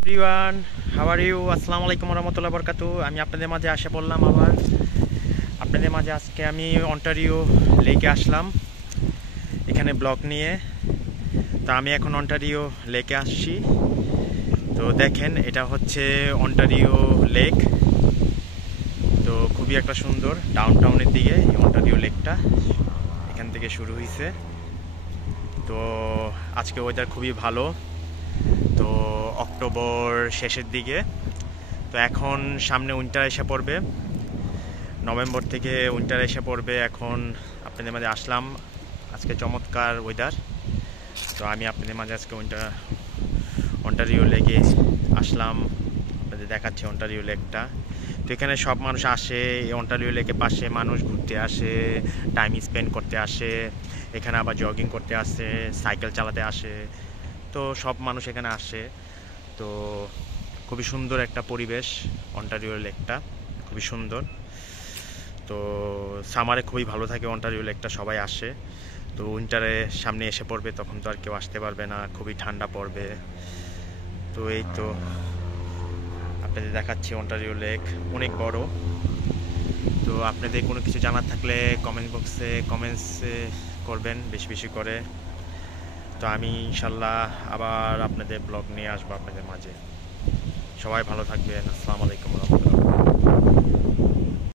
Everyone, how are you? আসসালামু আলাইকুম রহমতুল্লাহ বরকাতু। আমি আপনাদের মাঝে আসে বললাম আবার আপনাদের মাঝে। আজকে আমি অন্টারিও লেকে আসলাম এখানে ব্লগ নিয়ে। তো আমি এখন অন্টারিও লেকে আসছি। তো দেখেন, এটা হচ্ছে অন্টারিও লেক। তো খুবই একটা সুন্দর, ডাউন টাউনের দিকে এই অন্টারিও লেকটা এখান থেকে শুরু হয়েছে। তো আজকে ওয়েদার খুবই ভালো। তো অক্টোবর শেষের দিকে। তো এখন সামনে উইন্টার এসে পড়বে, নভেম্বর থেকে উইন্টার এসে পড়বে। এখন আপনাদের মাঝে আসলাম, আজকে চমৎকার ওয়েদার। তো আমি আপনাদের মাঝে আজকে অন্টারিও লেকে আসলাম, আপনাদের দেখাচ্ছি অন্টারিও লেকটা। তো এখানে সব মানুষ আসে, এই অন্টারিও লেকের পাশে মানুষ ঘুরতে আসে, টাইম স্পেন্ড করতে আসে, এখানে আবার জগিং করতে আসে, সাইকেল চালাতে আসে। তো সব মানুষ এখানে আসে। তো খুবই সুন্দর একটা পরিবেশ, অন্টারিও লেকটা খুবই সুন্দর। তো সামারে খুবই ভালো থাকে অন্টারিও লেকটা, সবাই আসে। তো উইন্টারে সামনে এসে পড়বে, তখন তো আর কেউ আসতে পারবে না, খুবই ঠান্ডা পড়বে। তো এই তো আপনাদের দেখাচ্ছি অন্টারিও লেক, অনেক বড়। তো আপনাদের কোনো কিছু জানার থাকলে কমেন্ট বক্সে কমেন্টস করবেন বেশি বেশি করে। তো আমি ইনশাল্লাহ আবার আপনাদের ব্লগ নিয়ে আসবো আপনাদের মাঝে। সবাই ভালো থাকবেন। আসসালামু আলাইকুম রহমতুল্লাহ।